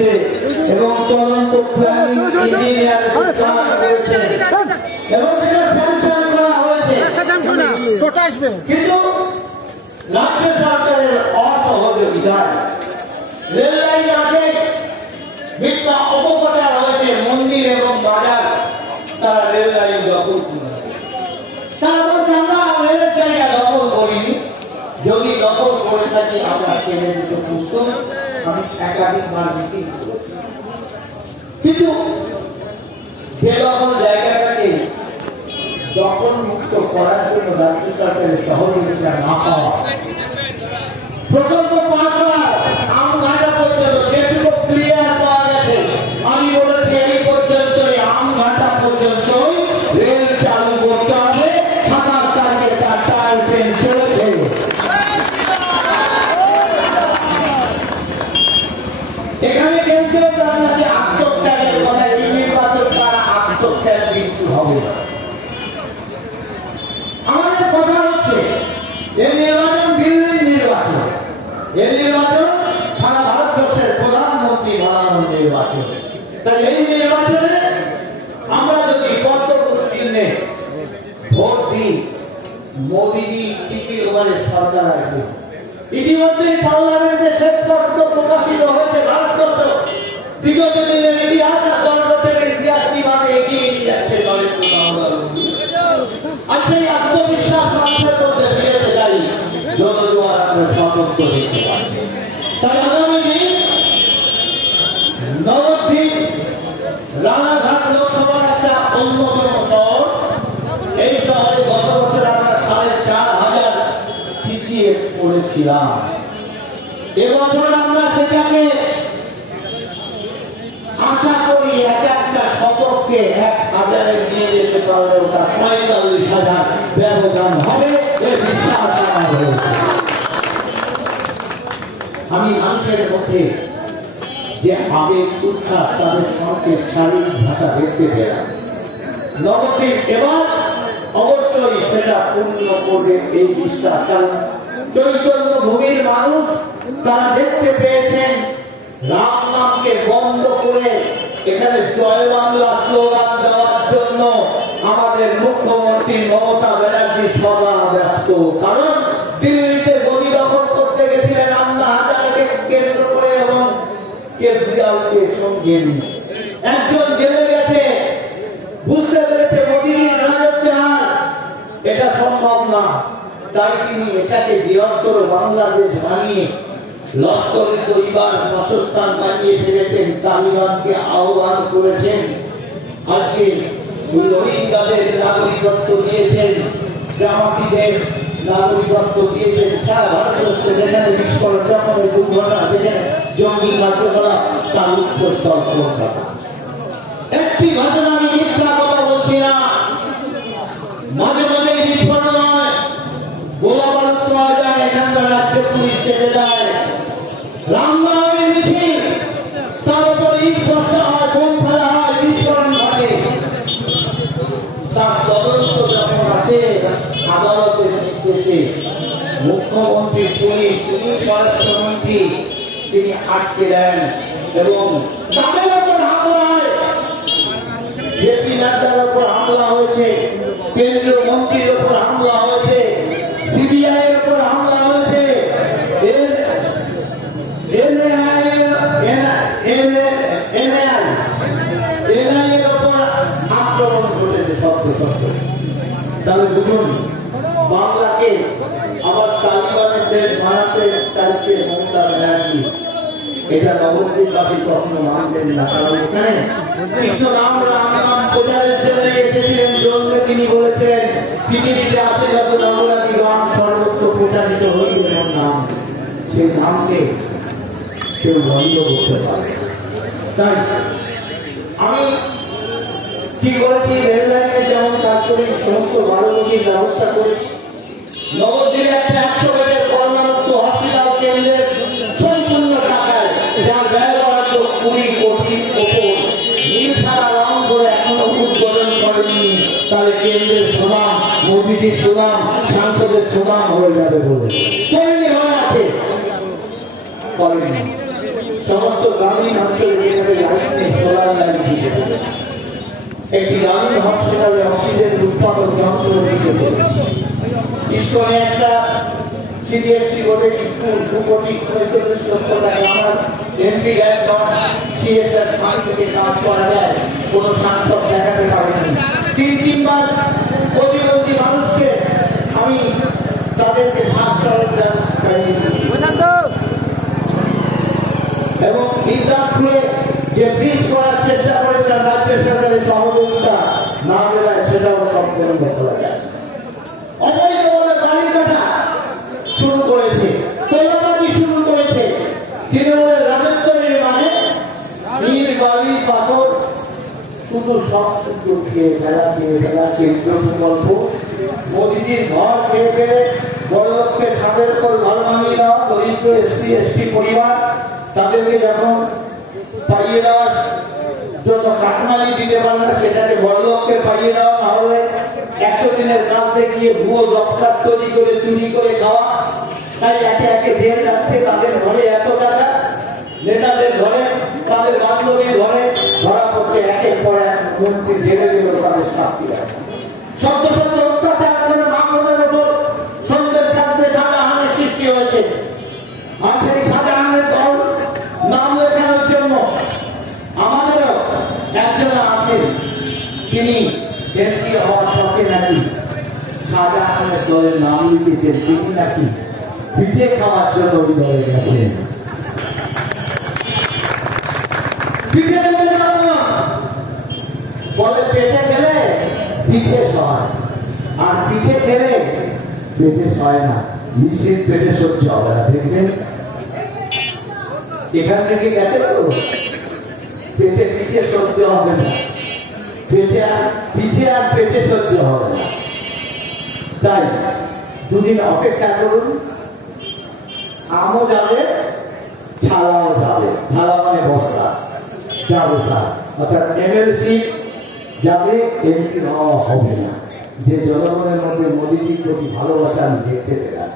এসছে এবং তদন্ত প্ল্যানিং ইঞ্জিনিয়ার করেছেন এবং সেটা স্যাংশন করা হয়েছে, কিন্তু রাজ্য সরকারের অসহযোগিতায় রেল লাইন আছে, মিথ্যা অপপ্রচার হয়েছে, মন্দির এবং বাজার তারা রেল লাইন দখল করে। তারা বলছে আমরা রেলের জায়গা দখল করিনি, যদি দখল করে থাকি আমরা ছেড়ে দিতে প্রস্তুত। আমি একাধিকবার মিটিং করেছি, কিন্তু বেদখল জায়গাটাকে দখল মুক্ত করার জন্য রাজ্য সরকারের সহযোগিতা না পাওয়া, প্রকল্প পাস হওয়ার আমঘাটা পর্যন্ত যেটুকু ক্লিয়ার পাওয়া গেছে, আমি বলেছি এই পর্যন্তই, আমঘাটা পর্যন্তই রেল চালু করতে হবে। 27 তারিখে তার ট্রায়াল ট্রেন চলেছে। এখানে কেউ কেউ আপনাদের আত্মত্যাগের কথা, এই নির্বাচন তারা আত্মত্যাগ কিন্তু হবে। আমাদের কথা হচ্ছে এই নির্বাচন দিল্লির নির্বাচন, এই নির্বাচন সারা ভারতবর্ষের প্রধানমন্ত্রী বানানোর নির্বাচন। তাই এই নির্বাচনে আমরা যদি কর্তব্য চিহ্নে ভোট দিই, মোদীজি তৃতীয়বারের সরকার আসবে। ইতিমধ্যে পার্লামেন্টে স্পষ্ট প্রকাশিত হয়েছে ভারতবর্ষ বিগত দিনের ইতিহাস, 10 বছরের ইতিহাস কিভাবে এগিয়ে নিয়ে যাচ্ছে নরেন্দ্র মোদী। আর সেই আত্মবিশ্বাস মানুষের মধ্যে ফিরেছে, তাই জনজোয়ার আমরা সতর্ক দেখতে পাচ্ছি। তাই আগামী দিন নবদ্বীপ রানাঘাট লোকসভার একটা অন্যতম শহর, এই শহরে গত বছর আমরা 4,500 পিছিয়ে পড়েছিলাম। এবছর আমরা সেটাকে আশা করি একটা শতককে 1,000-এ নিয়ে যেতে পারলে ওটা 45,000 ব্যবধান হবে, এ বিশ্বাস আমার রয়েছে। আমি মানুষের মধ্যে যে আবেগ উচ্ছ্বাস, তাদের সঙ্গে শারীরিক ভাষা দেখতে পেলাম। নবদ্বীপ এবার অবশ্যই সেটা পূর্ণ করবে এই বিশ্বাস, কারণ চৈতন্য ভূমির মানুষ তারা দেখতে পেয়েছেন রাম নামকে বন্ধ করে এখানে জয় বাংলা স্লোগান দেওয়ার জন্য আমাদের মুখ্যমন্ত্রী মমতা ব্যানার্জি সদা ব্যস্ত। কারণ দিল্লিতে গদি দখল করতে গেছিলেন আন্না হাজারেকে কেন্দ্র করে এবং কেজরিওয়ালকে সঙ্গে নিয়ে। একজন জেলে গেছে, বুঝতে পেরেছে মোদীর রাজত্ব এটা সম্ভব না, তাই তিনি এটাকে বৃহত্তর বাংলাদেশ বানিয়ে লস্করি পরিবার বাসস্থান বানিয়ে ফেলেছেন, তালিবানকে আহ্বান করেছেন। আজকে রোহিঙ্গাদের নাগরিকত্ব দিয়েছেন, জামাতিদের নাগরিকত্ব দিয়েছেন। সারা ভারতবর্ষে যেখানে বিস্ফোরণ, যেখানে দুর্ঘটনা, যেখানে জঙ্গি কার্যকলাপ, তার উৎসস্থল কলকাতা। একটি ঘটনা আমি মিথ্যা কথা বলছি না, মাঝে মাঝে বিস্ফোরণ হয়, গোলা বারুদ পাওয়া যায়, এখানকার রাজ্য পুলিশ থেকে যায়, রামনবমীর মিছিল, তার উপর ইট বর্ষা হয়, বোম ফেলা হয়, বিস্ফোরণ ঘটে। তার তদন্ত যখন আসে আদালতের নির্দেশে, মুখ্যমন্ত্রী, পুলিশ, তিনি স্বরাষ্ট্রমন্ত্রী, তিনি আটকে দেন এবং তাদের উপর হামলা হয়। জেপি নাড্ডার উপর হামলা হয়েছে, কেন্দ্রীয় মন্ত্রীর উপর হামলা হয়েছে, সিবিআই এর উপর হামলা হয়েছে, এনআইএ এর উপর আক্রমণ ঘটেছে। তাহলে বুঝুন, বাংলাকে আবার তালিবানের দেশ বানাতে চাইছে মমতা ব্যানার্জি। এটা নবদ্বীপবাসী কখনো মানবেন না, কারণ এখানে কৃষ্ণ রাম নাম প্রচারের জন্য এসেছিলেন জন্মে। তিনি বলেছেন পৃথিবীতে আসে যত নবরাদি রাম সর্বত্র প্রচারিত হইবে নাম, সেই নামকে কেউ বন্ধ করতে পারে। তাই আমি কি করেছি, রেল লাইনে যেমন কাজ করি, সমস্ত 12 রোগীর ব্যবস্থা করেছি। নবদ্বীপে একটা 100 বেডের করোনামুক্ত হসপিটাল কেন্দ্রের সম্পূর্ণ টাকায়, যার ব্যয় বরাদ্দ 20 কোটির ওপর, নীল সাদা রং করে এখনো উদ্বোধন করেননি। তাহলে কেন্দ্রের সুনাম, মোদীজির সুনাম, সাংসদের সুনাম হয়ে যাবে বলে তৈরি হয়ে আছে, করেননি। সমস্ত গ্রামীণ অঞ্চলে যেখানে লাইট নেই সোলার লাইট দিতে হবে। একটি গ্রামীণ হসপিটালে অক্সিজেন উৎপাদন যন্ত্র দিতে পেরেছি। ইস্কনে একটা সিবিএসসি বোর্ডের স্কুল 2 কোটি 39 লক্ষ টাকা আমার এমপি গ্যাট সিএসআর ফান্ড থেকে কাজ করা যায়, কোন সাংসদ দেখাতে পারেনি। 3-3 বার প্রতিবন্ধী মানুষকে আমি তাদেরকে শ্বাসের ব্যবস্থা এবং বিদ্যার্থীকে যে ব্রিজ করার চেষ্টা করেছিলাম রাজ্য সরকারের সহযোগিতা না মেলায় সেটাও সম্পূর্ণ করা যায়। অবৈধভাবে বালি কাটা শুরু করেছে, তোলাবাজি শুরু করেছে তৃণমূলের রাজত্ব নির্মাণে। নীল বালি পাথর শুধু সব সূত্র খেয়ে ফেলা গল্প। মোদীজির ঘর খেয়ে ফেলে বড় লোককে ছাদের উপর ঘর বানিয়ে দেওয়া, দরিদ্র এসসি পরিবার তাদেরকে যখন পাইয়ে দেওয়ার জন্য কাটমানি দিতে পারে না, সেটাকে বড় লোককে পাইয়ে দেওয়া, না হলে 100 দিনের কাজ দেখিয়ে ভুয়ো দপ্তর তৈরি করে চুরি করে খাওয়া। তাই একে একে দিয়ে যাচ্ছে তাদের ঘরে এত টাকা, নেতাদের ঘরে, তাদের বান্ধবীর ঘরে ধরা পড়ছে একের পর এক মন্ত্রী জেলে গেল তাদের শাস্তি আছে। সত্য সত্য অত্যাচার করে বাংলাদের উপর সন্দেশ থাকতে শাহজাহানের সৃষ্টি হয়েছে। আর সেই শাহজাহানের দল নাম লেখানোর জন্য আমাদেরও একজন আছেন, তিনি এমপি হওয়ার শখে নাকি শাহজাহানের দলের নাম লিখেছেন, তিনি নাকি পিঠে খাওয়ার জন্য ওই দলে গেছেন। পিঠে বলে পেটে গেলে পিঠে সয়, আর পিঠে খেলে পেটে সয় না, নিশ্চিত পেটে সহ্য হবে না। দেখবেন এখান থেকে গেছে তো পেটে পিঠে সহ্য হবে না, পিঠে আর পেটে সহ্য হবে না। তাই দুদিন অপেক্ষা করুন, আমও যাবে, ছাড়াও যাবে। ছাড়া মানে বস্তা যাবে, তার অর্থাৎ এমএলসি যাবে, এমপি হওয়া হবে না। যে জনগণের মধ্যে মোদীজির প্রতি ভালোবাসা আমি দেখতে পেলাম।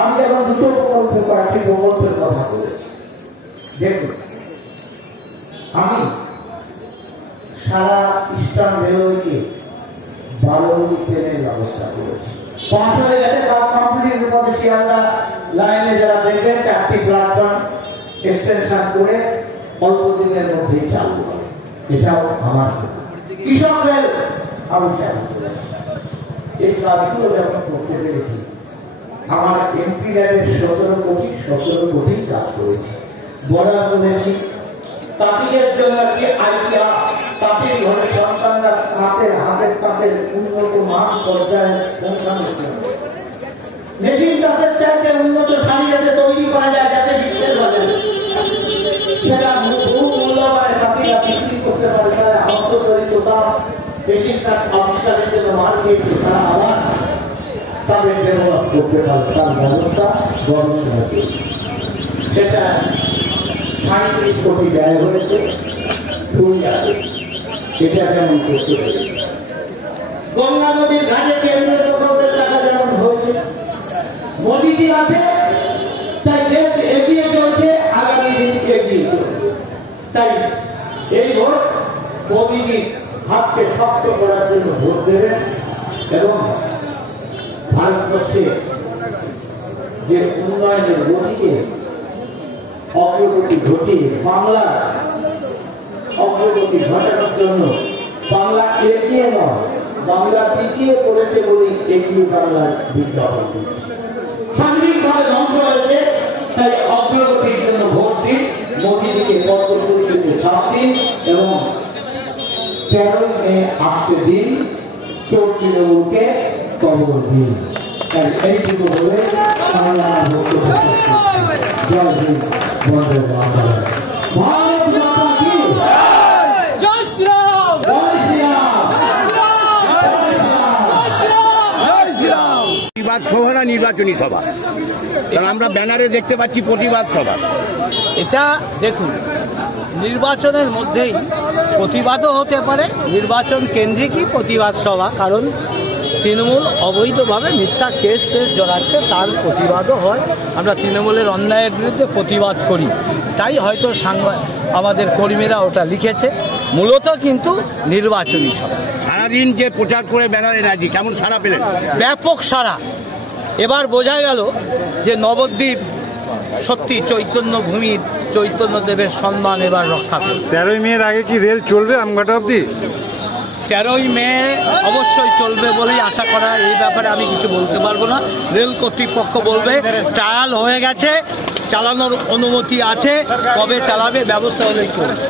আমি এখন দুটো প্রকল্প, কয়েকটি প্রকল্পের কথা বলেছি। দেখুন, আমি সারা ইস্টার্ন রেলওয়েকে 12 ট্রেনের ব্যবস্থা করেছি। 5 হয়ে গেছে, কাজ কমপ্লিটের পরে শিয়ালদা লাইনে যারা দেখবেন 4টি প্ল্যাটফর্ম এক্সটেনশন করে অল্প দিনের মধ্যেই চালু হবে। এটাও আমার কৃষক রেল আমি চালু করেছি। এই কাজগুলো যখন করতে পেরেছি, আমার এমপি ল্যান্ডের 17 কোটি কাজ করেছি। বড়া বলেছি, তাঁতিদের জন্য একটি আইডিয়া, তাঁতির ঘরে সন্তানরা তাঁতের উন্নত মান পর্যায়ে পৌঁছানোর জন্য মেশিন তাঁতের চাইতে উন্নত শাড়ি যাতে তৈরি করা যায়, যাতে বিশ্বের বাজারে সেটা বহু মূল্যবানে তাঁতিরা বিক্রি করতে পারে। তারা হস্ততরিততা মেশিন তার আবিষ্কারের জন্য মার্কেট, তারা আবার তাদের ডেভেলপ করতে পারে, তার ব্যবস্থা গবেষণা করেছে। সেটা 37 কোটি ব্যয় হয়েছে। এটা যেমন করতে পেরেছে। গঙ্গা নদীর ঘাটে কেন্দ্রীয় প্রকল্পের টাকা যেমন হয়েছে, মোদীজি আছে তাই দেশ এগিয়ে চলছে, আগামী দিন এগিয়ে চলছে। তাই এই ভোট মোদীজির হাতকে শক্ত করার জন্য ভোট দেবেন এবং ভারতবর্ষে যে উন্নয়নের গতিকে অগ্রগতি ঘটিয়ে বাংলার অগ্রগতি ঘটানোর জন্য, বাংলা এগিয়ে নয়, বাংলা পিছিয়ে পড়েছে বলে এগিয়ে বাংলার বিজ্ঞাপন দিচ্ছে। সার্বিকভাবে ধ্বংস হয়েছে, তাই অগ্রগতির জন্য ভোট দিন, মোদীজিকে পত্রপত্রিকে ছাড় দিন এবং 13 মে আসছে দিন, চোর তৃণমূলকে কবর দিন। তাই এইটুকু বলে বাংলার বক্তব্য জয় হিন্দ, বন্দে মাতরম। ভারত মাতা কি জয় শ্রীরাম, জয় শ্রীরাম, জয় শ্রীরাম। প্রতিবাদ সভা না নির্বাচনী সভা? কারণ আমরা ব্যানারে দেখতে পাচ্ছি প্রতিবাদ সভা। এটা দেখুন, নির্বাচনের মধ্যেই প্রতিবাদও হতে পারে, নির্বাচন কেন্দ্রিকই প্রতিবাদ সভা। কারণ তৃণমূল অবৈধভাবে মিথ্যা কেস জড়াচ্ছে, তার প্রতিবাদও হয়। আমরা তৃণমূলের অন্যায়ের বিরুদ্ধে প্রতিবাদ করি, তাই হয়তো আমাদের কর্মীরা ওটা লিখেছে। মূলত কিন্তু নির্বাচনী সভা। সারাদিন যে প্রচার করে ব্যানারে রাজি, কেমন সাড়া পেলেন? ব্যাপক সাড়া। এবার বোঝা গেল যে নবদ্বীপ সত্যি চৈতন্যভূমির চৈতন্যদেবের সম্মান এবার রক্ষা করবে। 13ই মের আগে কি রেল চলবে আমঘাটা অবধি? 13ই মে অবশ্যই চলবে বলেই আশা করা। এই ব্যাপারে আমি কিছু বলতে পারবো না, রেল কর্তৃপক্ষ বলবে। ট্রায়াল হয়ে গেছে, চালানোর অনুমতি আছে, কবে চালাবে ব্যবস্থা হলেই চলবে।